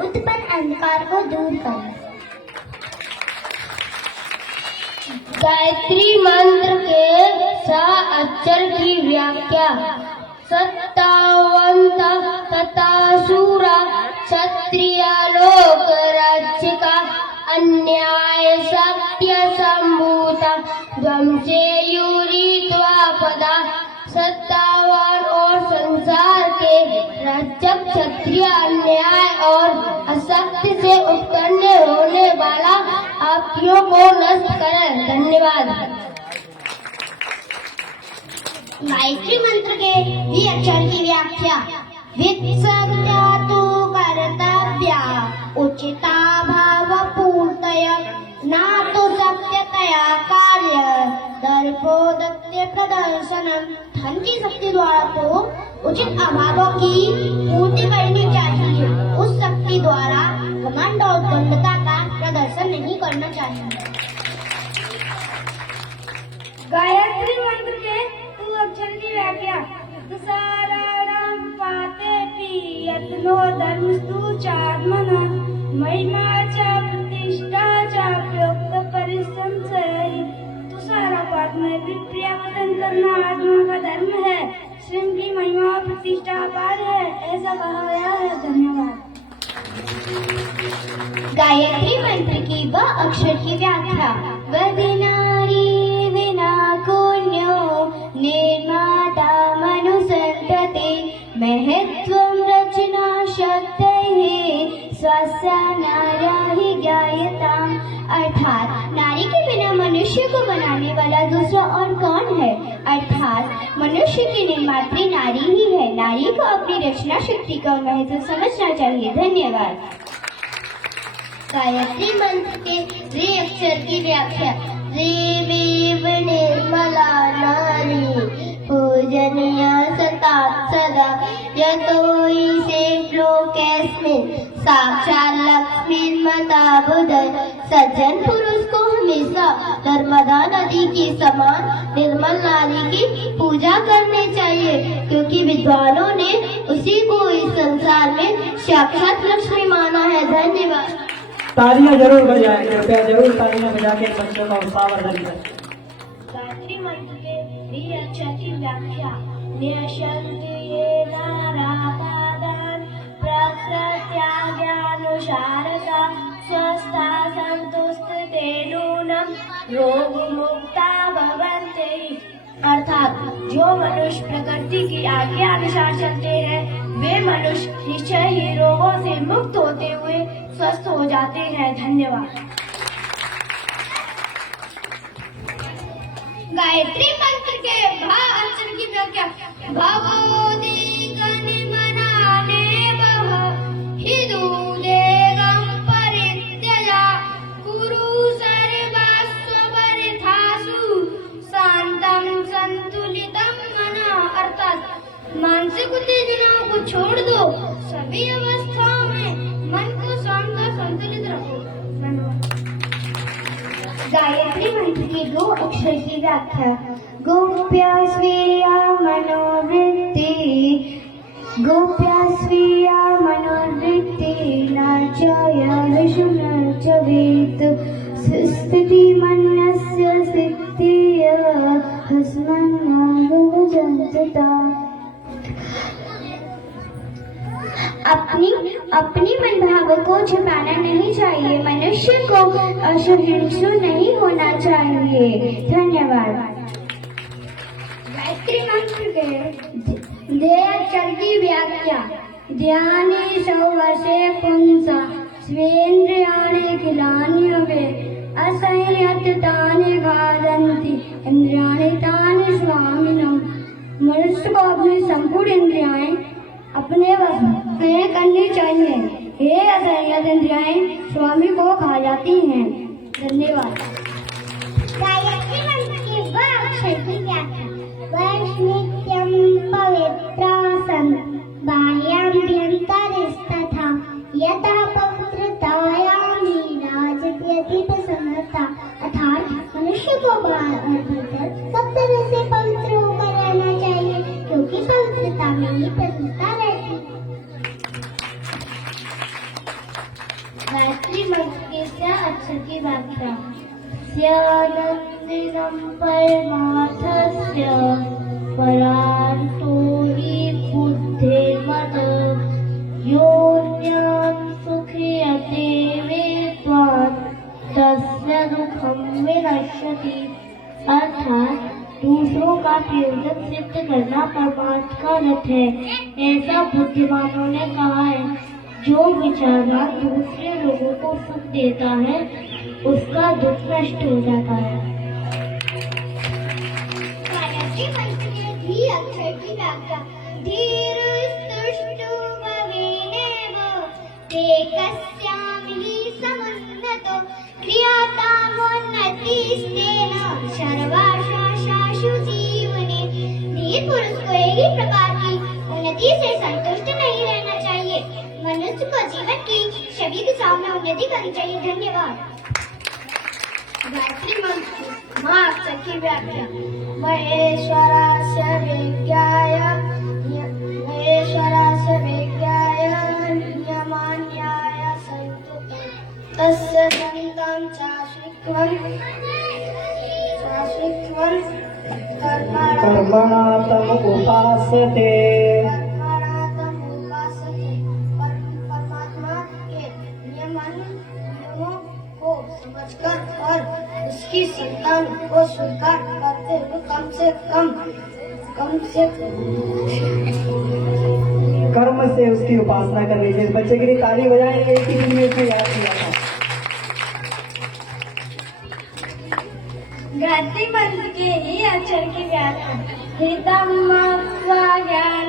उत्पन्न अंधकार को दूर कर। गायत्री मंत्र के सा अक्षर की व्याख्या। सत्तावंत तथा शूरा क्षत्रिया लोक रक्षका अन्याय सत्य संभूता ध्वंसेयुरी त्वापदा। सत्तावान और संसार के रक्षक क्षत्रिय अन्याय और असत्य से उत्पन्न होने वाला आपतियों को नष्ट करें। धन्यवाद। गायत्री मंत्र के द्वि अक्षर की व्याख्या। वित्सत्या तु कर्तव्या उचिता भाव पूर्तय ना तो सत्यतया कार्य दर्पोदत्य प्रदर्शनम। धन की शक्ति द्वारा तो उचित अभावों की पूर्ति करनी चाहिए, उस शक्ति द्वारा घमंड और दंडता का प्रदर्शन नहीं करना चाहिए। गायत्री मंत्र के तू अक्षर की व्याख्या। तुषाराणां पातेऽपि यत्नो धर्मस्तु चात्मना महिमा च प्रतिष्ठा च प्रोक्त परिश्रम से। तुषारापात में भी प्रियावदन करना आत्मा का धर्म है। स्वयं की महिमा और प्रतिष्ठा अपार है, ऐसा कहा गया है। धन्यवाद। गायत्री मंत्र की वह अक्षर की व्याख्या। वदनारी विना कुन्यो निर्माता मनुसंतते महत्वं रचना शक्तये स्वस्य नाराहि ज्ञायताम्। अर्थात नारी के बिना मनुष्य को बनाने वाला दूसरा और कौन है। अर्थात मनुष्य की निर्मात्री नारी ही है। नारी को अपनी रचना शक्ति का महत्व समझना चाहिए। धन्यवाद। गायत्री मंत्र के रे अक्षर की व्याख्या। देवीव निर्मला नारी पूजनीया सता सदा यतो से श्लोकेस्मिन् साक्षात् लक्ष्मीर्मता बुधय। सज्जन पुरुष को हमेशा नर्मदा नदी की समान निर्मल नारी की पूजा करनी चाहिए, क्योंकि विद्वानों ने उसी को इस संसार में साक्षात लक्ष्मी माना है। धन्यवाद। तालियां जरूर बजाएं, कृपया जरूर तालियां बजा के बच्चों का उत्साहवर्धन करें। गायत्री मंत्र के द्वि अक्षर की व्याख्या। नियशन्ति ये नारापादान प्रकृत्याज्ञानुसारता स्वस्था संतुष्टते नूनम रोग मुक्ता भवन्ति। अर्थात जो मनुष्य प्रकृति की आज्ञा अनुसार चलते हैं वे मनुष्य निश्चय ही रोगों से मुक्त होते हुए स्वस्थ हो जाते हैं। धन्यवाद। गायत्री मंत्र के भा अक्षर की व्याख्या। भवोदीगनिमनाने वह हिदुदेगं परित्यजा कुरु सर्वस्वपरिथासु शांतं संतुलितं मनः। अर्थात मानसिक उत्तेजनाओं को छोड़ दो, सभी अवस्थाओं में मन को शांत और संतुलित रखो। गायत्री मंत्र की दो अक्षर की व्याख्या। गोप्या स्वीया मनोवृत्ति गोप्या स्वीया मनोवृत्ति नाचाय विषु नचवेत् स्थिति मनस्य सिद्धिय हस्मन्नागवजन्तता। अपनी मन भाव को छुपाना नहीं चाहिए। मनुष्य को अशुहिंसु नहीं होना चाहिए। धन्यवाद। गायत्री मंत्र के अक्षर की व्याख्या। ध्याने सौवसे पुंसा स्वेन्द्रियाणि किलान्यवे असंयतानि खादन्ति इंद्रियाणि तानि स्वामिनः। मनुष्य को अपनी संपूर्ण इंद्रियाएं अपने वश में करनी चाहिए। हे असंयत इंद्रियाएं स्वामी को खा जाती हैं। धन्यवाद। गायत्री मंत्र की वह अक्षर की व्याख्या। वैष्णित्यं पवित्रासन् बाह्याभ्यन्तरस्तथा यतः पवित्रतायां नाजयति प्रसन्नता। अर्थात मनुष्य को बाहर और भीतर सब तरह से पवित्र होकर रहना चाहिए, क्योंकि पवित्रता में ही प्रसन्नता रहती है। गायत्री मंत्र के क्या अक्षर की व्याख्या। स्यानंदिनं परमार्थस्य परार्तो हि बुद्धिर्मत यो ज्ञान सुखियते वेद्वान् तस्य दुःखं विनश्यति। अर्थात दूसरों का प्रयोजन सिद्ध करना परमार्थ का अर्थ है। ऐसा बुद्धिमानों ने कहा है। जो विचारवान दूसरे लोगों को सुख देता है उसका दुख नष्ट हो जाता है। गायत्री मंत्र के धी अक्षर की व्याख्या। धीर स्तुष्टु भवेनेव ते कस्याम हि समुन्नतो क्रियातामोन्नतिस्तेन सर्वाशाशाशु जीवने। धीर पुरुष को एक ही प्रकार की उन्नति से संतुष्ट नहीं रहना चाहिए। मनुष्य को जीवन की सभी दिशाओं में उन्नति करनी चाहिए। धन्यवाद। गायत्री मंत्र माँ अक्षर की व्याख्या। महेश्वरास्य विज्ञाय नियमान्याय सन्तु तस्य सन्तं शाश्वतं कर्मणातम उपासते। परमात्मा के नियमों को समझकर और उसकी संतान को स्वीकार करते हुए कम से कम कर्म से उसकी उपासना कर लीजिए। इस बच्चे के लिए ताली बजाएंगे। एक ही दिन में इसने याद किया था। गायत्री मंत्र के ही अक्षर की व्याख्या। हितम मत्वा ज्ञान